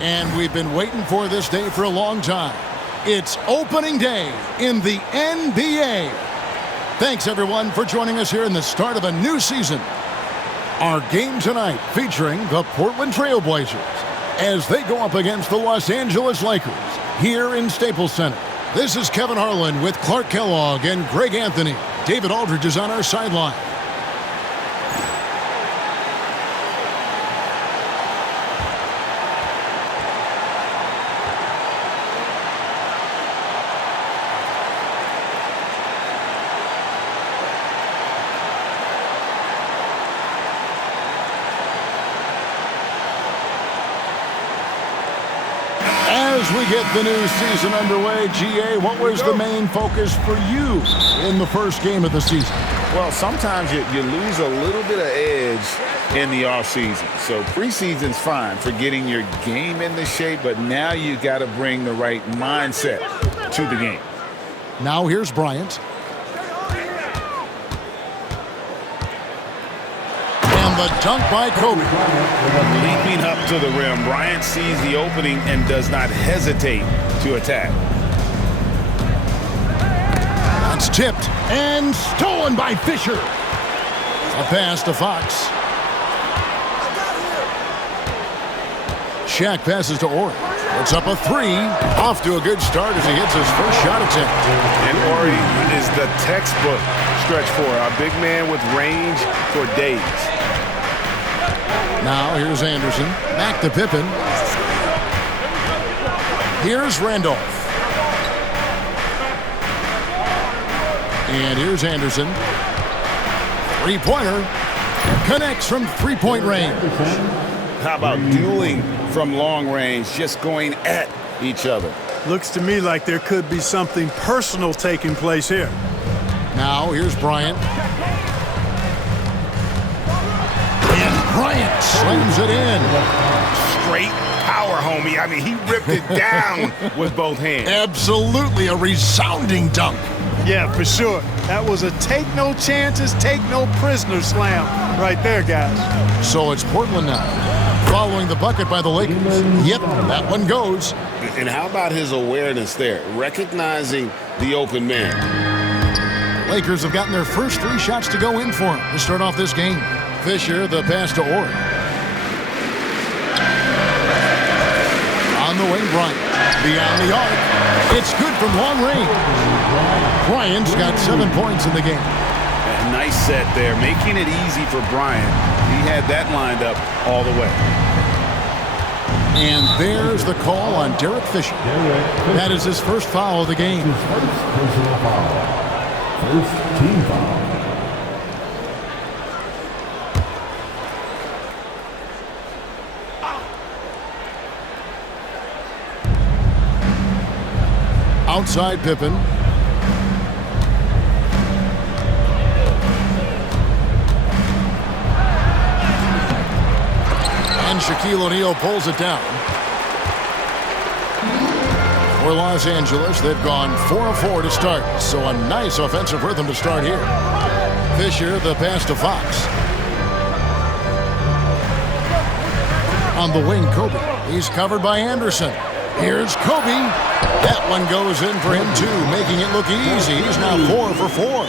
And we've been waiting for this day for a long time. It's opening day in the NBA. Thanks, everyone, for joining us here in the start of a new season. Our game tonight featuring the Portland Trailblazers as they go up against the Los Angeles Lakers here in Staples Center. This is Kevin Harlan with Clark Kellogg and Greg Anthony. David Aldridge is on our sideline. As we get the new season underway, GA, what was the main focus for you in the first game of the season? Well, sometimes you lose a little bit of edge in the offseason. So preseason's fine for getting your game into shape, but now you got to bring the right mindset to the game. Now here's Bryant. And the dunk by Kobe. Leaping up to the rim, Bryant sees the opening and does not hesitate to attack. That's tipped and stolen by Fisher. A pass to Fox. Shaq passes to Ori. It's up a three. Off to a good start as he hits his first shot attempt. And Ori is the textbook stretch four, a big man with range for days. Now here's Anderson. Back to Pippen. Here's Randolph. And here's Anderson. Three-pointer. Connects from three-point range. How about dueling from long range, just going at each other? Looks to me like there could be something personal taking place here. Now here's Bryant. And Bryant slams it in. Straight power, homie. I mean, he ripped it down with both hands. Absolutely a resounding dunk. Yeah, for sure. That was a take no chances, take no prisoner slam right there, guys. So it's Portland now, following the bucket by the Lakers. Yep, that one goes. And how about his awareness there, recognizing the open man? Lakers have gotten their first three shots to go in for him to start off this game. Fisher, the pass to Ori. On the wing, Bryant. Beyond the arc. It's good from long range. Bryant's got 7 points in the game. A nice set there, making it easy for Bryant. He had that lined up all the way. And there's the call on Derek Fisher. That is his first foul of the game. First team foul. Outside Pippen. And Shaquille O'Neal pulls it down. For Los Angeles, they've gone 4 of 4 to start, so a nice offensive rhythm to start here. Fisher, the pass to Fox. On the wing, Kobe. He's covered by Anderson. Here's Kobe. That one goes in for him, too, making it look easy. He's now 4 for 4.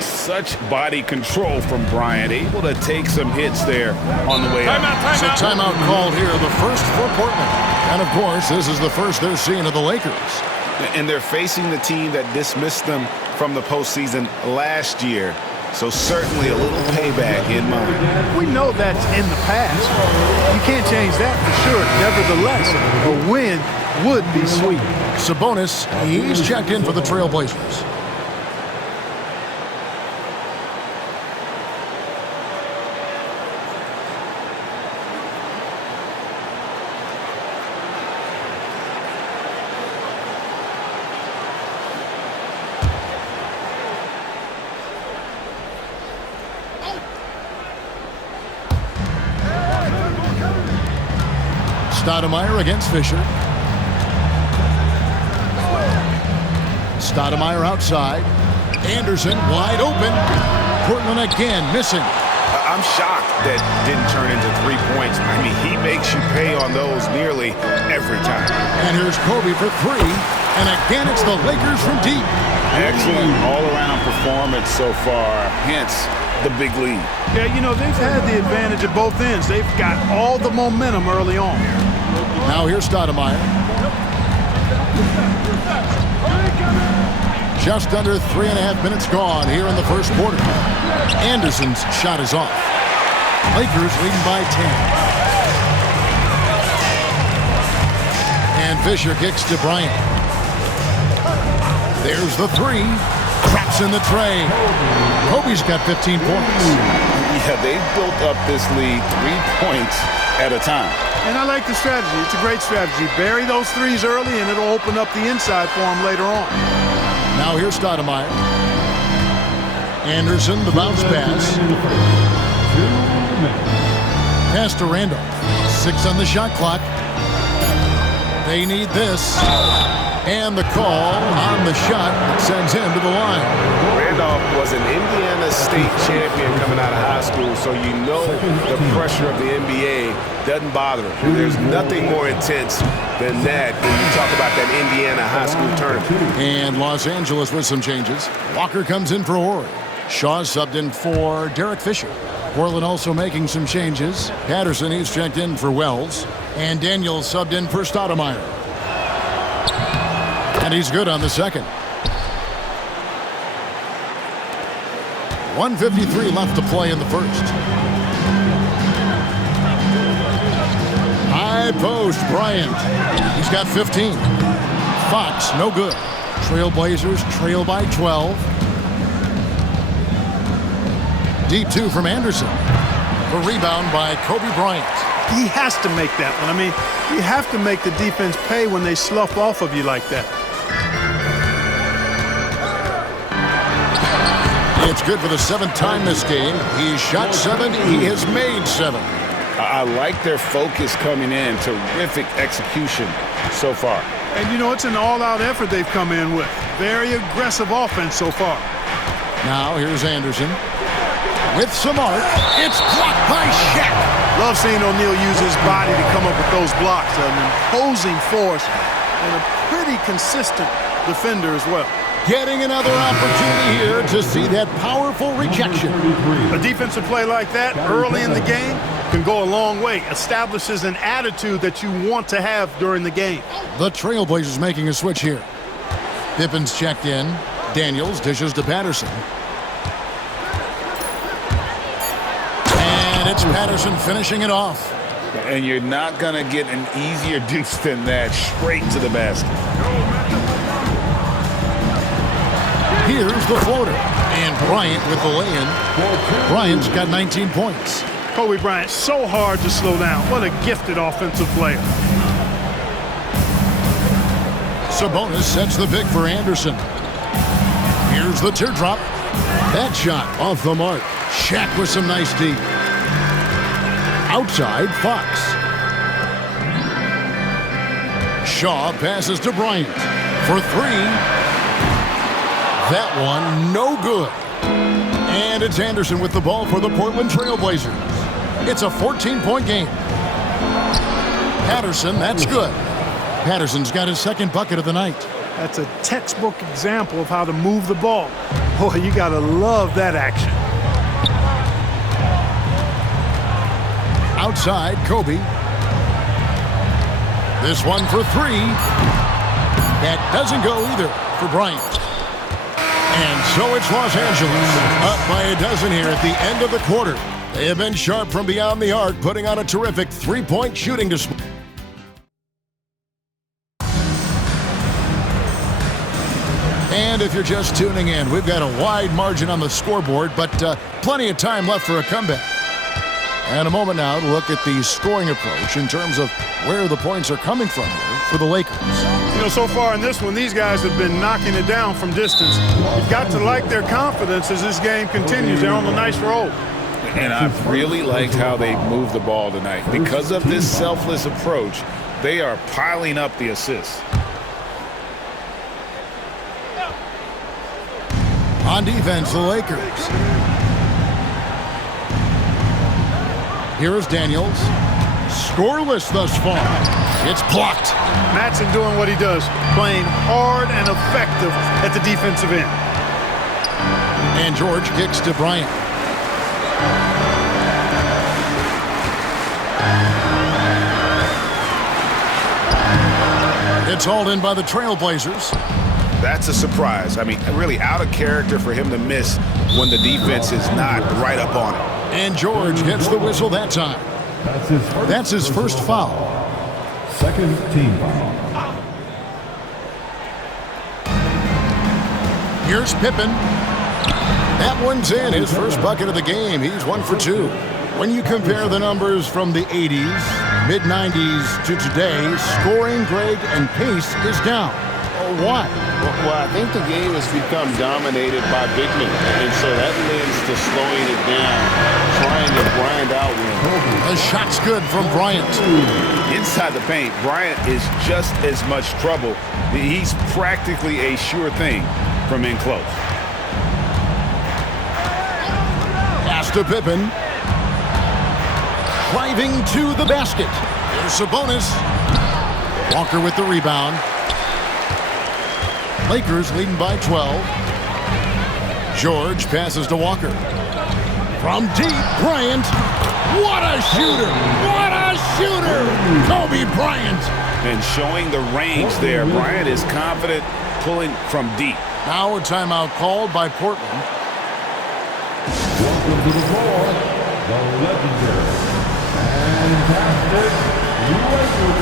Such body control from Bryant, able to take some hits there on the way up. So timeout called here, the first for Portland. And, of course, this is the first they're seeing of the Lakers. And they're facing the team that dismissed them from the postseason last year. So certainly a little payback in mind. We know that's in the past. You can't change that for sure. Nevertheless, a win would be sweet. Sabonis, he's checked in for the Trailblazers. Stoudemire against Fisher. Stoudemire outside. Anderson wide open. Portland again missing. I'm shocked that didn't turn into 3 points. I mean, he makes you pay on those nearly every time. And here's Kobe for three. And again, it's the Lakers from deep. Excellent all-around performance so far, hence the big lead. Yeah, you know, they've had the advantage at both ends. They've got all the momentum early on. Now here's Stoudemire. Just under 3.5 minutes gone here in the first quarter. Anderson's shot is off. Lakers leading by 10. And Fisher kicks to Bryant. There's the three. Traps in the tray. Kobe's got 15 points. Yeah, they've built up this lead 3 points at a time. And I like the strategy. It's a great strategy. Bury those threes early, and it'll open up the inside for them later on. Now here's Stoudemire. Anderson, the bounce pass. Pass to Randolph. 6 on the shot clock. They need this. And the call on the shot that sends him to the line. Randolph was an Indiana State champion coming out of high school, so you know the pressure of the NBA doesn't bother him. There's nothing more intense than that when you talk about that Indiana high school tournament. And Los Angeles with some changes. Walker comes in for Horry. Shaw subbed in for Derek Fisher. Portland also making some changes. Patterson, he's checked in for Wells. And Daniels subbed in for Stoudemire. And he's good on the second. 1:53 left to play in the first. High post, Bryant. He's got 15. Fox, no good. Trailblazers trail by 12. Deep two from Anderson. The rebound by Kobe Bryant. He has to make that one. I mean, you have to make the defense pay when they slough off of you like that. It's good for the 7th time this game. He's shot 7. He has made 7. I like their focus coming in. Terrific execution so far. And, you know, it's an all-out effort they've come in with. Very aggressive offense so far. Now here's Anderson. With some art. It's blocked by Shaq. Love seeing O'Neal use his body to come up with those blocks. An imposing force and a pretty consistent defender as well. Getting another opportunity here to see that powerful rejection. A defensive play like that early in the game can go a long way. Establishes an attitude that you want to have during the game. The Trailblazers making a switch here. Pippen's checked in. Daniels dishes to Patterson. And it's Patterson finishing it off. And you're not going to get an easier deuce than that, straight to the basket. Here's the floater. And Bryant with the lay-in. Bryant's got 19 points. Kobe Bryant, so hard to slow down. What a gifted offensive player. Sabonis sets the pick for Anderson. Here's the teardrop. That shot off the mark. Shaq with some nice D. Outside, Fox. Shaw passes to Bryant for 3. That one, no good. And it's Anderson with the ball for the Portland Trailblazers. It's a 14-point game. Patterson, that's good. Patterson's got his second bucket of the night. That's a textbook example of how to move the ball. Boy, you got to love that action. Outside, Kobe. This one for 3. That doesn't go either for Bryant. And so it's Los Angeles, up by a dozen here at the end of the quarter. They have been sharp from beyond the arc, putting on a terrific three-point shooting display. And if you're just tuning in, we've got a wide margin on the scoreboard, but plenty of time left for a comeback. And a moment now to look at the scoring approach in terms of where the points are coming from here for the Lakers. You know, so far in this one, these guys have been knocking it down from distance. You've got to like their confidence as this game continues. They're on a nice roll. And I've really liked how they moved the ball tonight. Because of this selfless approach, they are piling up the assists. On defense, the Lakers. Here is Daniels. Scoreless thus far. It's blocked. Matson doing what he does, playing hard and effective at the defensive end. And George kicks to Bryant. It's hauled in by the Trailblazers. That's a surprise. I mean, really out of character for him to miss when the defense is not right up on it. And George gets the whistle that time. That's his first foul. Second team foul. Here's Pippen. That one's in. His first bucket of the game. He's 1 for 2. When you compare the numbers from the 80s, mid-90s to today, scoring, Greg, and pace is down. Why? Well, I think the game has become dominated by big men, and so that lends to slowing it down, trying to grind out wins. The shot's good from Bryant. Inside the paint, Bryant is just as much trouble. He's practically a sure thing from in close. Pass to Pippen. Driving to the basket. Here's Sabonis. Walker with the rebound. Lakers leading by 12. George passes to Walker. From deep, Bryant. What a shooter! What a shooter! Kobe Bryant. And showing the range there, Bryant is confident pulling from deep. Now a timeout called by Portland. Welcome to the floor, the legendary, fantastic Lakers.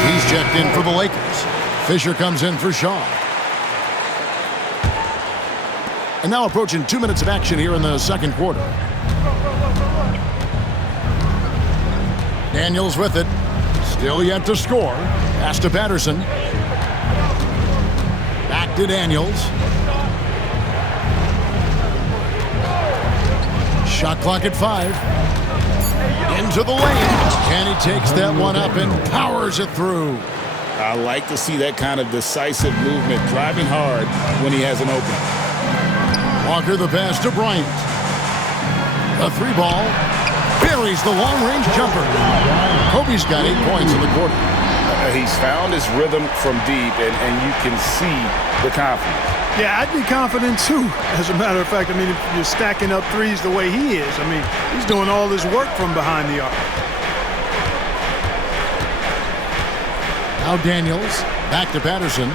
He's checked in for the Lakers. Fisher comes in for Shaw. And now approaching 2 minutes of action here in the second quarter. Daniels with it. Still yet to score. Pass to Patterson. Back to Daniels. Shot clock at 5. Into the lane. And he takes that one up and powers it through. I like to see that kind of decisive movement, driving hard when he has an opening. Walker the pass to Bryant. A 3-ball. Buries the long-range jumper. Kobe's got 8 points in the quarter. He's found his rhythm from deep, and you can see the confidence. Yeah, I'd be confident too. As a matter of fact, I mean, if you're stacking up threes the way he is, I mean, he's doing all this work from behind the arc. Now Daniels, back to Patterson.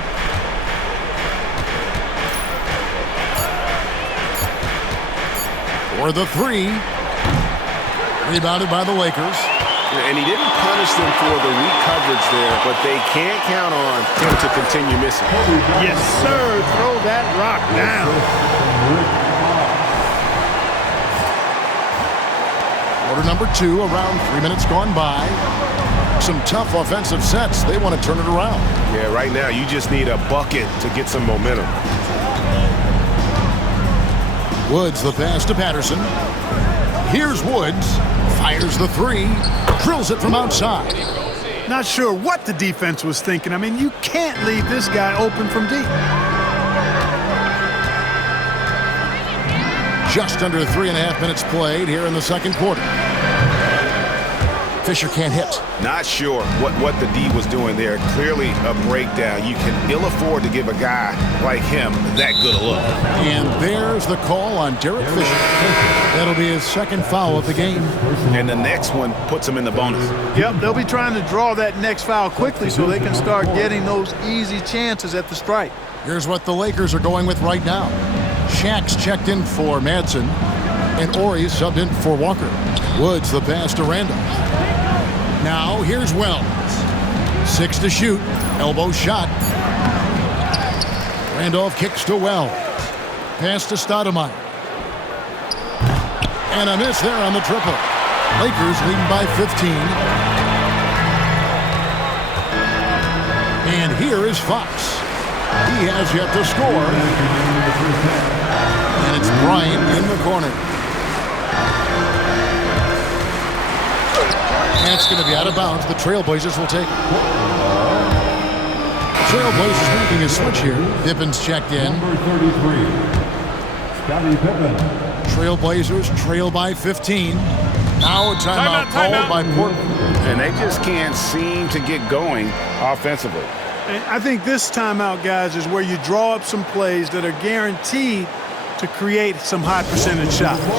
For the 3. Rebounded by the Lakers. And he didn't punish them for the weak coverage there, but they can't count on him to continue missing. Yes, sir. Throw that rock down. Quarter number 2, around 3 minutes gone by. Some tough offensive sets. They want to turn it around. Yeah, right now you just need a bucket to get some momentum. Woods the pass to Patterson. Here's Woods. Fires the 3. Drills it from outside. Not sure what the defense was thinking. I mean, you can't leave this guy open from deep. Just under 3.5 minutes played here in the second quarter. Fisher can't hit. Not sure what the D was doing there. Clearly a breakdown. You can ill afford to give a guy like him that good a look. And there's the call on Derek Fisher. That'll be his second foul of the game. And the next one puts him in the bonus. Yep, they'll be trying to draw that next foul quickly so they can start getting those easy chances at the stripe. Here's what the Lakers are going with right now. Shaq's checked in for Madsen, and Ori subbed in for Walker. Woods the pass to Randall. Now here's Wells. 6 to shoot. Elbow shot. Randolph kicks to Wells. Pass to Stoudemire. And a miss there on the triple. Lakers leading by 15. And here is Fox. He has yet to score. And it's Bryant in the corner. And it's going to be out of bounds. The Trailblazers will take it. Trailblazers making a switch here. Pippin's checked in. Number 33, Scottie Pippen. Trailblazers trail by 15. Now a timeout called by Portland. And they just can't seem to get going offensively. And I think this timeout, guys, is where you draw up some plays that are guaranteed to create some high percentage shots. The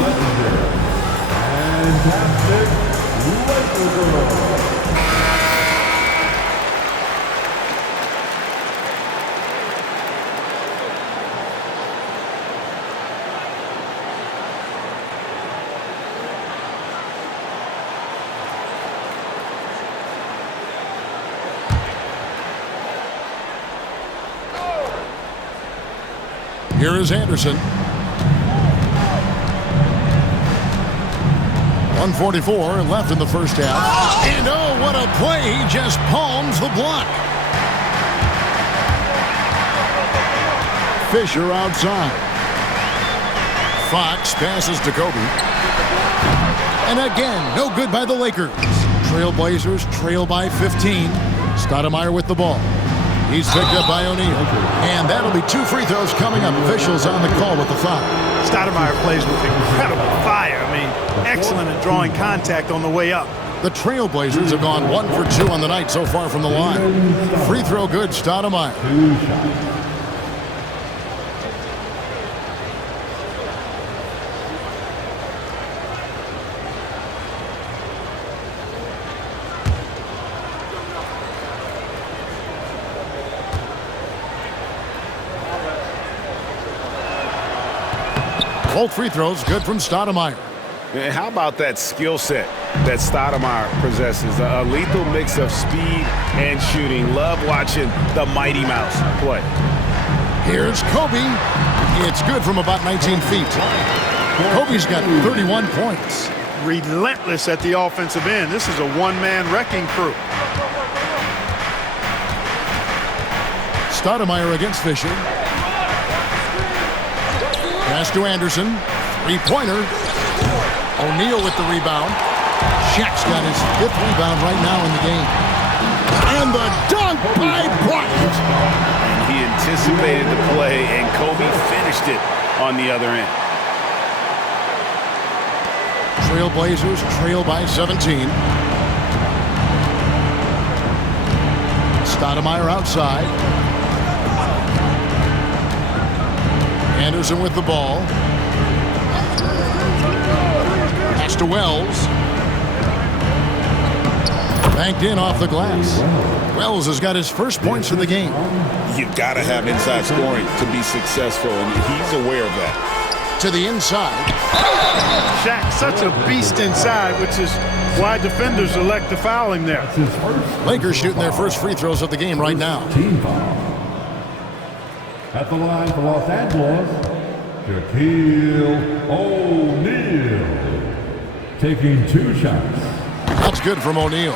legendary, fantastic Laker girl. Here is Anderson. 1:44 left in the first half. And oh, what a play. He just palms the block. Fisher outside. Fox passes to Kobe. And again, no good by the Lakers. Trailblazers trail by 15. Stoudemire with the ball. He's picked up by O'Neal. And that'll be 2 free throws coming up. Officials on the call with the foul. Stoudemire plays with incredible fire. I mean, excellent at drawing contact on the way up. The Trailblazers have gone 1 for 2 on the night so far from the line. Free throw good, Stoudemire. 2 shots. Both free throws good from Stoudemire. And how about that skill set that Stoudemire possesses? A lethal mix of speed and shooting. Love watching the Mighty Mouse play. Here's Kobe. It's good from about 19 feet. Kobe's got 31 points. Relentless at the offensive end. This is a one-man wrecking crew. Stoudemire against Fisher. Pass to Anderson. Three-pointer. O'Neal with the rebound. Shaq's got his 5th rebound right now in the game. And the dunk by Bryant. He anticipated the play, and Kobe finished it on the other end. Trailblazers trail by 17. Stoudemire outside. Anderson with the ball. Pass to Wells. Banked in off the glass. Wells has got his first points of the game. You've got to have inside scoring to be successful, and he's aware of that. To the inside. Shaq, such a beast inside, which is why defenders elect to foul him there. That's his first. Lakers shooting their first free throws of the game right now. Team foul. At the line for Los Angeles, Shaquille O'Neal. Taking 2 shots. That's good from O'Neal.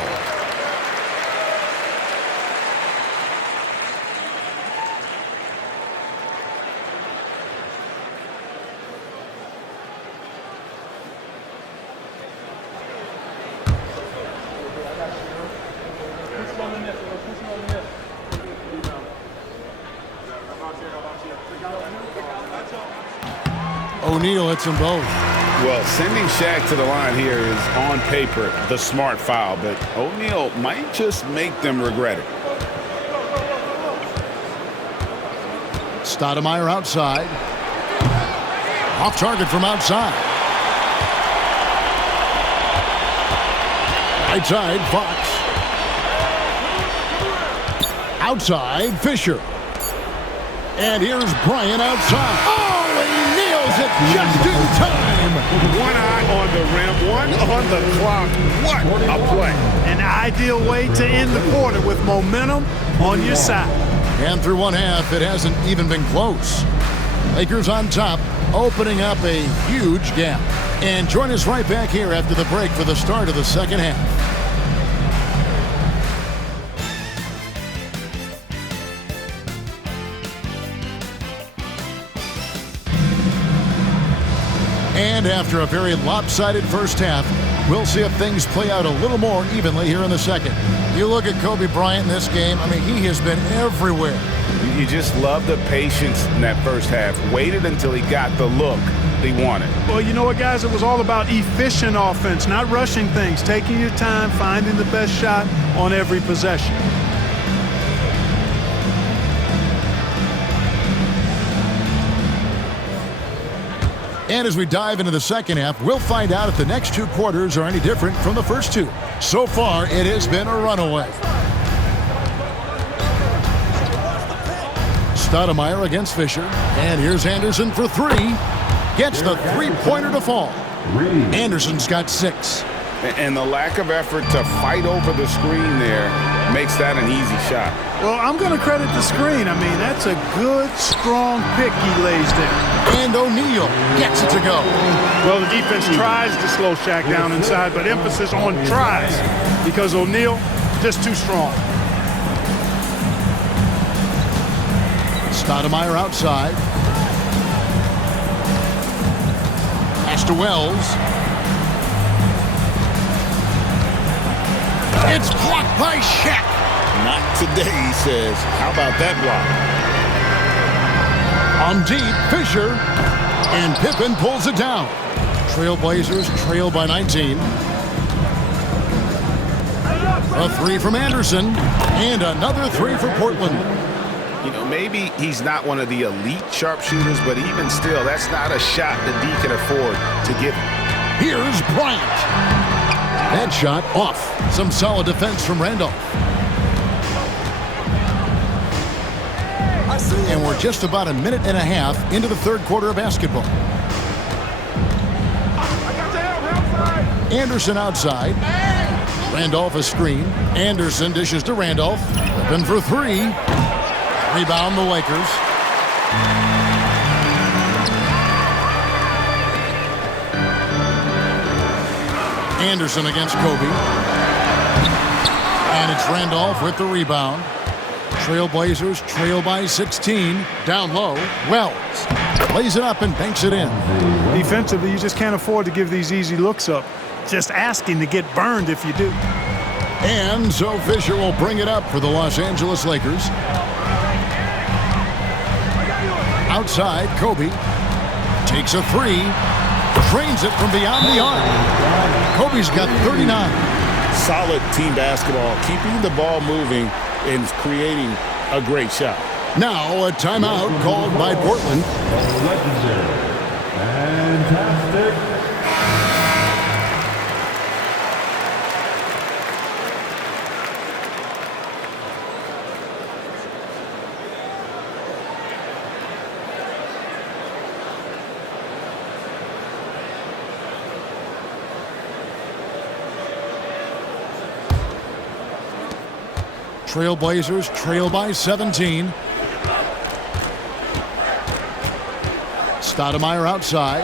O'Neal hits them both. Well, sending Shaq to the line here is, on paper, the smart foul, but O'Neal might just make them regret it. Stoudemire outside. Off target from outside. Right side, Fox. Outside, Fisher. And here's Bryant outside. Oh, he nails it just in time. One eye on the rim, one on the clock. What a play. An ideal way to end the quarter with momentum on your side. And through one half, it hasn't even been close. Lakers on top, opening up a huge gap. And join us right back here after the break for the start of the second half. And after a very lopsided first half, We'll see if things play out a little more evenly here in the second. You look at Kobe Bryant in this game, I mean, he has been everywhere. You just love the patience in that first half. Waited until he got the look he wanted. Well, you know what, guys? It was all about efficient offense, not rushing things, taking your time, finding the best shot on every possession. And as we dive into the second half, we'll find out if the next two quarters are any different from the first two. So far, it has been a runaway. Stoudemire against Fisher. And here's Anderson for three. Gets the three-pointer to fall. Anderson's got 6. And the lack of effort to fight over the screen there makes that an easy shot. Well, I'm going to credit the screen. I mean, that's a good, strong pick he lays there. And O'Neal gets it to go. Well, the defense tries to slow Shaq down inside, but emphasis on tries because O'Neal just too strong. Stoudemire outside. Pass to Wells. It's blocked by Shaq. Not today, he says. How about that block? On deep, Fisher. And Pippen pulls it down. Trailblazers trail by 19. A three from Anderson. And another three for Portland. You know, maybe he's not one of the elite sharpshooters, but even still, that's not a shot that D can afford to give him. Here's Bryant. That shot off. Some solid defense from Randolph. And we're just about a minute and a half into the third quarter of basketball. Anderson outside. Randolph a screen. Anderson dishes to Randolph. Open for three. Rebound the Lakers. Anderson against Kobe. And it's Randolph with the rebound. Trailblazers trail by 16. Down low, Wells lays it up and banks it in. Defensively, you just can't afford to give these easy looks up. Just asking to get burned if you do. And so Fisher will bring it up for the Los Angeles Lakers. Outside, Kobe takes a three. Trains it from beyond the arc. Kobe's got 39. Solid team basketball, keeping the ball moving and creating a great shot. Now a timeout called by Portland. Legendary. Fantastic. Trailblazers trail by 17. Stoudemire outside.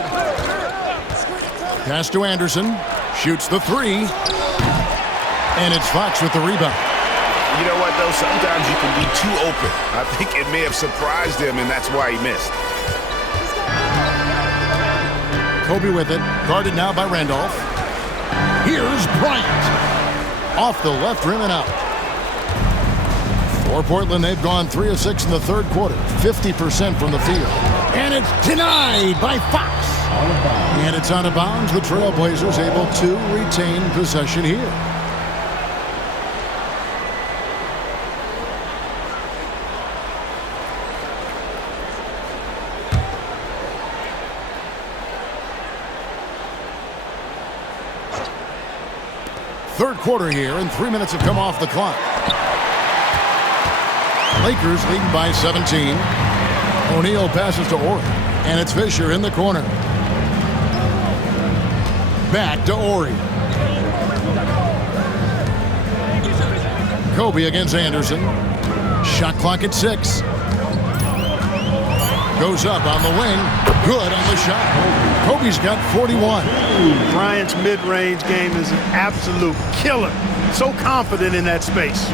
Pass to Anderson. Shoots the three. And it's Fox with the rebound. You know what, though? Sometimes you can be too open. I think it may have surprised him, and that's why he missed. Kobe with it. Guarded now by Randolph. Here's Bryant. Off the left rim and out. For Portland, they've gone 3 of 6 in the third quarter, 50% from the field. And it's denied by Fox. And it's out of bounds. The Trailblazers able to retain possession here. Third quarter here, and 3 minutes have come off the clock. Lakers leading by 17. O'Neal passes to Ori, and it's Fisher in the corner. Back to Ori. Kobe against Anderson. Shot clock at 6. Goes up on the wing. Good on the shot. Kobe's got 41. Bryant's mid-range game is an absolute killer. So confident in that space.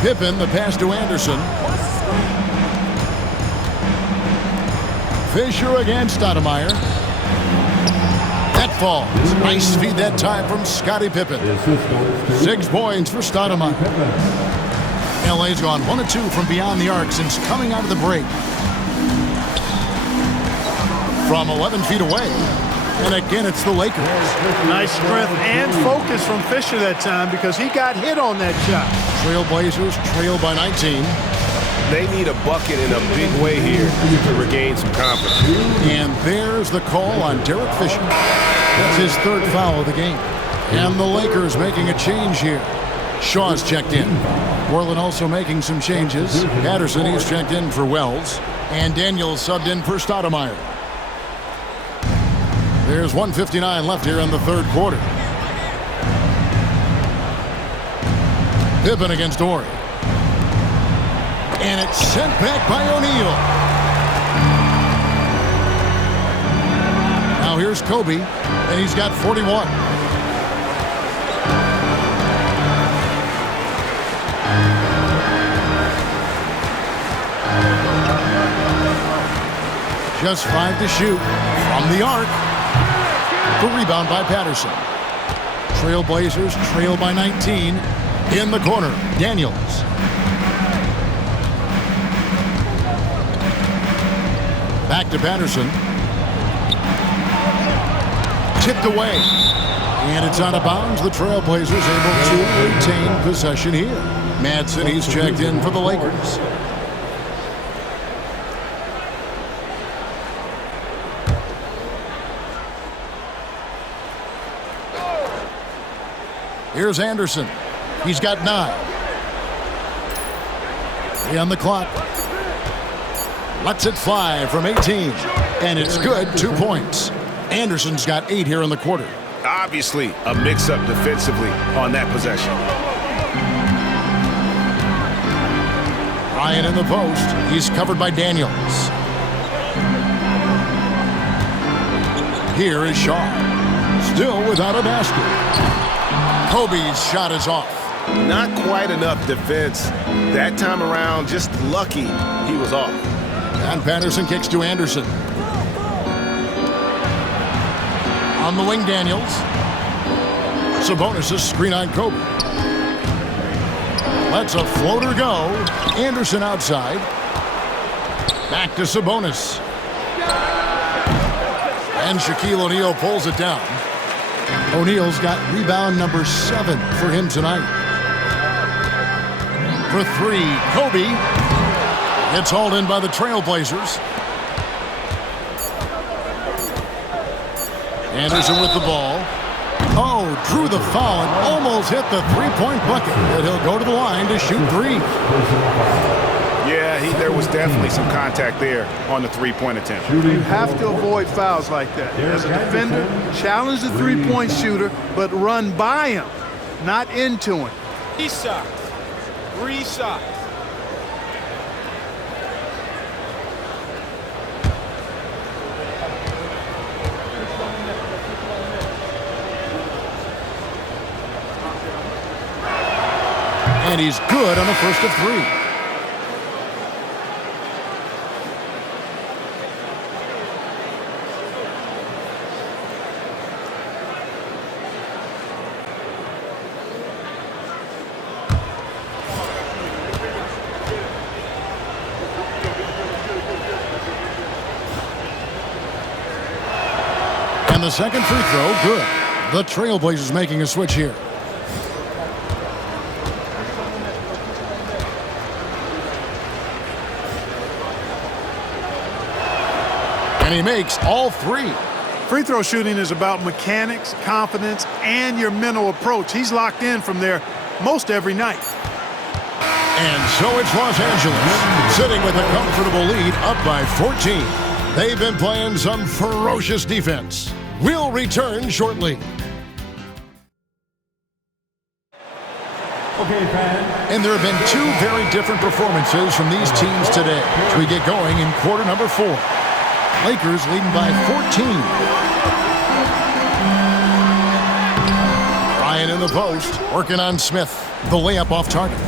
Pippen, the pass to Anderson. Fisher against Stoudemire. That falls. Nice feed that time from Scottie Pippen. 6 points for Stoudemire. LA's gone 1 of 2 from beyond the arc since coming out of the break. From 11 feet away. And again, it's the Lakers. Nice strength and focus from Fisher that time because he got hit on that shot. Trailblazers trail by 19. They need a bucket in a big way here to regain some confidence. And there's the call on Derek Fisher. That's his 3rd foul of the game. And the Lakers making a change here. Shaw's checked in. Portland also making some changes. Patterson, he's checked in for Wells. And Daniels subbed in for Stoudemire. There's 1:59 left here in the 3rd quarter. Pippen against Ori. And it's sent back by O'Neal. Now here's Kobe, and he's got 41. Just 5 to shoot from the arc. The rebound by Patterson. Trailblazers trail by 19. In the corner, Daniels. Back to Patterson. Tipped away. And it's out of bounds. The Trailblazers able to retain possession here. Madsen, he's checked in for the Lakers. Here's Anderson. He's got 9. 3 on the clock. Lets it fly from 18. And it's good. 2 points. Anderson's got 8 here in the quarter. Obviously, a mix-up defensively on that possession. Ryan in the post. He's covered by Daniels. Here is Shaw. Still without a basket. Kobe's shot is off. Not quite enough defense. That time around, just lucky he was off. And Patterson kicks to Anderson. On the wing, Daniels. Sabonis' screen on Kobe. Lets a floater go. Anderson outside. Back to Sabonis. And Shaquille O'Neal pulls it down. O'Neal's got rebound number 7 for him tonight. For 3, Kobe. It's hauled in by the Trailblazers. Anderson with the ball. Oh, drew the foul and almost hit the 3-point bucket. But he'll go to the line to shoot 3. Yeah, there was definitely some contact there on the 3-point attempt. You have to avoid fouls like that. As a defender, challenge the 3-point shooter, but run by him, not into him. 3 shots. 3 shots. And he's good on the first of 3. And the second free throw, good. The Trailblazers making a switch here. And he makes all 3. Free throw shooting is about mechanics, confidence, and your mental approach. He's locked in from there most every night. And so it's Los Angeles, sitting with a comfortable lead, up by 14. They've been playing some ferocious defense. We'll return shortly. Okay, fans. And there have been 2 very different performances from these teams today as we get going in quarter number 4. Lakers leading by 14. Ryan in the post, working on Smith. The layup off target.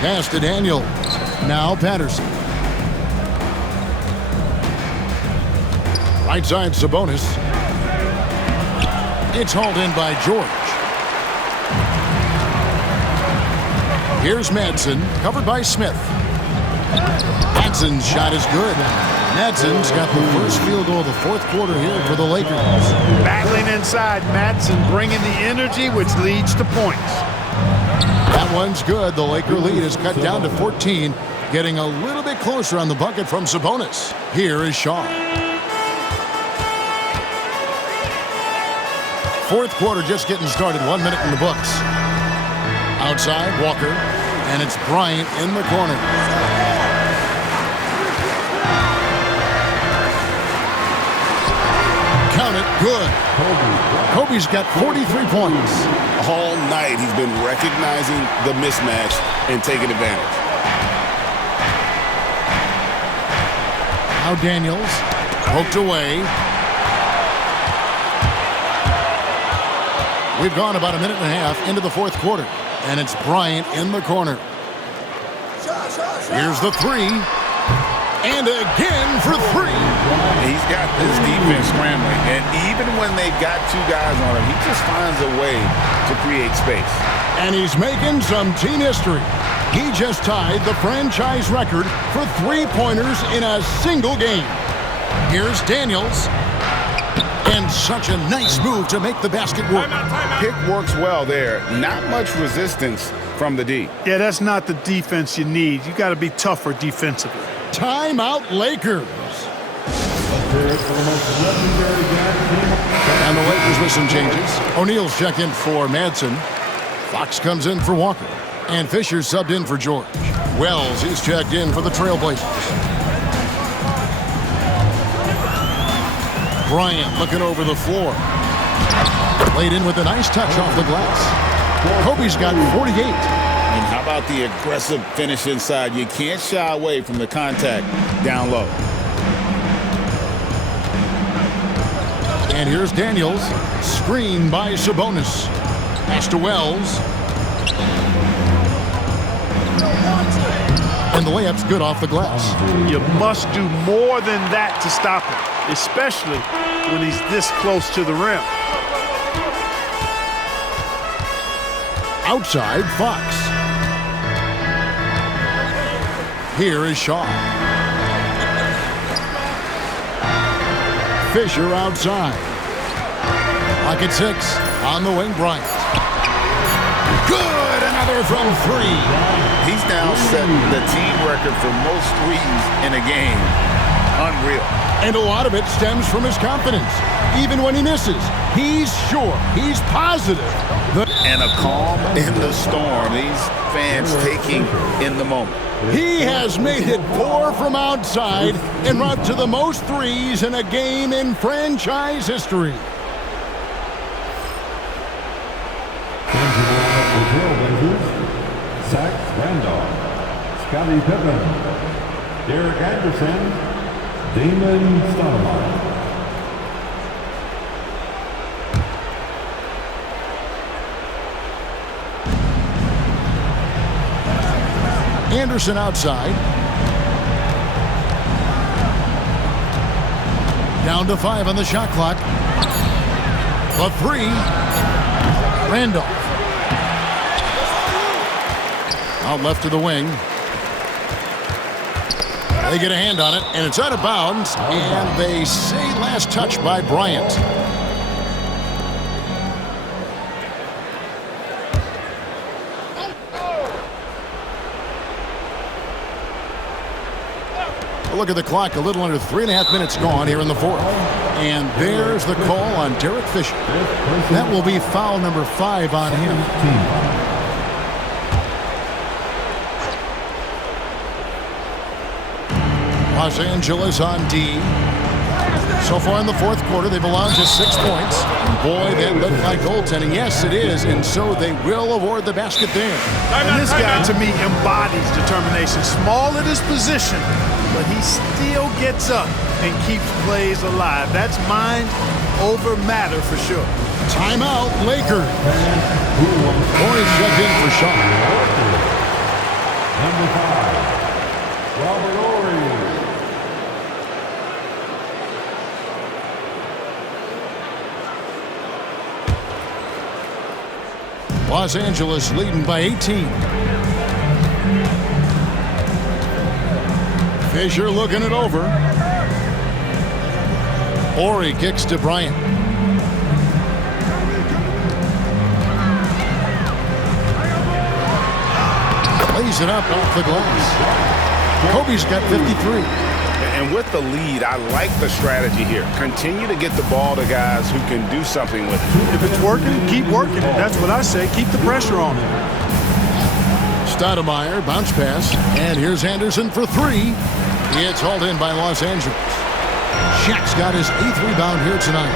Pass to Daniels. Now Patterson. Right side, Sabonis. It's hauled in by George. Here's Madsen, covered by Smith. Madsen's shot is good. Madsen's got the first field goal of the fourth quarter here for the Lakers. Battling inside, Madsen bringing the energy, which leads to points. That one's good. The Laker lead is cut down to 14, getting a little bit closer on the bucket from Sabonis. Here is Shaw. Fourth quarter just getting started. 1 minute in the books. Outside, Walker, and it's Bryant in the corner. Count it, good. Kobe's got 43 points. All night he's been recognizing the mismatch and taking advantage. Now Daniels, poked away. We've gone about a minute and a half into the fourth quarter, and it's Bryant in the corner. Here's the three, and again for three. He's got this defense scrambling, and even when they've got two guys on him, he just finds a way to create space. And he's making some team history. He just tied the franchise record for three-pointers in a single game. Here's Daniels. And such a nice move to make the basket work. Pick works well there. Not much resistance from the D. Yeah, that's not the defense you need. You got to be tougher defensively. Timeout, Lakers. And the Lakers with some changes. O'Neal's checked in for Madsen. Fox comes in for Walker. And Fisher subbed in for George. Wells, he's checked in for the Trailblazers. Bryant looking over the floor. Laid in with a nice touch off the glass. Kobe's got 48. And how about the aggressive finish inside? You can't shy away from the contact down low. And here's Daniels. Screen by Sabonis. Pass to Wells. And the layup's good off the glass. You must do more than that to stop him, especially when he's this close to the rim. Outside, Fox. Here is Shaw. Fisher outside. Pocket six. On the wing, Bryant. Good! Another from three. He's now set the team record for most threes in a game. Unreal. And a lot of it stems from his confidence. Even when he misses, he's sure, he's positive. And a calm in the storm. These fans taking in the moment. He has made it pour from outside en route to the most threes in a game in franchise history. The Trailblazers, Zach Randolph, Scottie Pippen, Derek Anderson, Damon Stoudemire. Anderson outside. Down to 5 on the shot clock. The three. Randolph. Out left to the wing. They get a hand on it, and it's out of bounds, and they say last touch by Bryant. Look at the clock, a little under 3.5 minutes gone here in the fourth. And there's the call on Derek Fisher. That will be foul number 5 on him. Los Angeles on D. So far in the fourth quarter, they've allowed just 6 points. Boy, that looked like goaltending. Yes, it is, and so they will award the basket there. And this guy, to me, embodies determination. Small at his position, but he still gets up and keeps plays alive. That's mind over matter for sure. Timeout, Lakers. Corey checked in for Shaw. Number 5, Robert Ory. Los Angeles leading by 18. Fisher looking it over. Ori kicks to Bryant. Lays it up off the glass. Kobe's got 53. And with the lead, I like the strategy here. Continue to get the ball to guys who can do something with it. If it's working, keep working it. That's what I say. Keep the pressure on it. Stoudemire, bounce pass. And here's Anderson for three. It's hauled in by Los Angeles. Shaq's got his 8th rebound here tonight.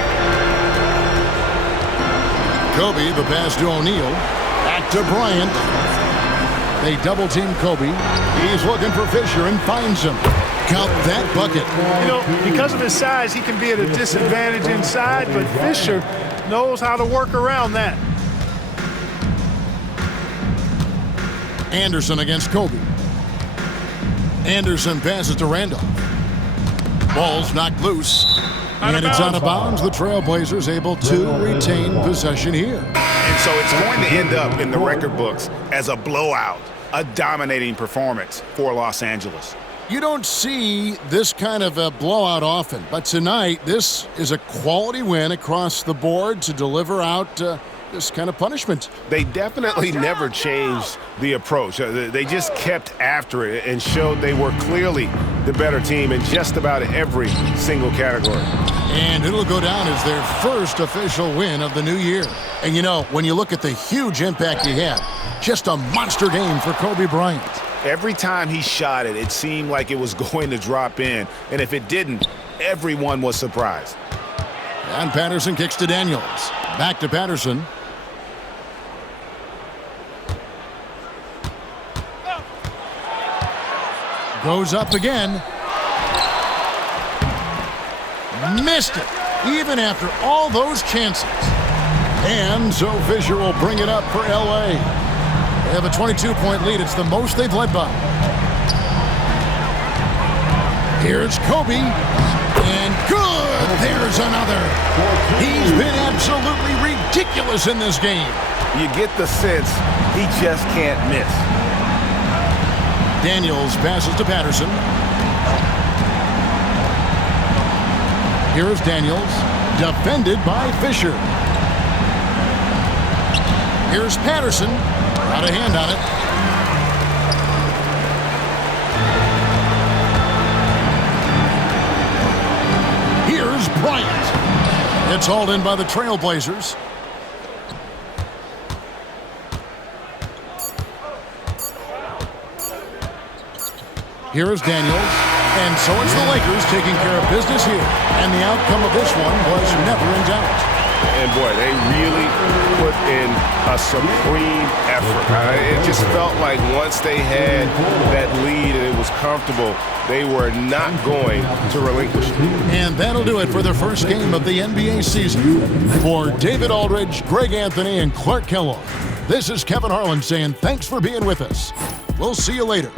Kobe, the pass to O'Neal. Back to Bryant. They double-team Kobe. He's looking for Fisher and finds him. Count that bucket. You know, because of his size, he can be at a disadvantage inside, but Fisher knows how to work around that. Anderson against Kobe. Anderson passes to Randolph. Ball's knocked loose. And it's out of bounds. The Trailblazers able to retain possession here. And so it's going to end up in the record books as a blowout, a dominating performance for Los Angeles. You don't see this kind of a blowout often, but tonight this is a quality win across the board to deliver out this kind of punishment. They definitely never changed the approach. They just kept after it and showed they were clearly the better team in just about every single category. And it'll go down as their first official win of the new year. And you know, when you look at the huge impact he had, just a monster game for Kobe Bryant. Every time he shot it, it seemed like it was going to drop in. And if it didn't, everyone was surprised. And Patterson kicks to Daniels. Back to Patterson. Goes up again. Missed it, even after all those chances. And so Fisher will bring it up for L.A. They have a 22-point lead. It's the most they've led by. Here's Kobe. And good! There's another. He's been absolutely ridiculous in this game. You get the sense he just can't miss. Daniels passes to Patterson. Here's Daniels, defended by Fisher. Here's Patterson. Got a hand on it. Here's Bryant. It's hauled in by the Trailblazers. Here is Daniels. And so it's the Lakers taking care of business here. And the outcome of this one was never in doubt. And boy, they really put in a supreme effort. It just felt like once they had that lead and it was comfortable, they were not going to relinquish it. And that'll do it for the first game of the NBA season. For David Aldridge, Greg Anthony, and Clark Kellogg, this is Kevin Harlan saying thanks for being with us. We'll see you later.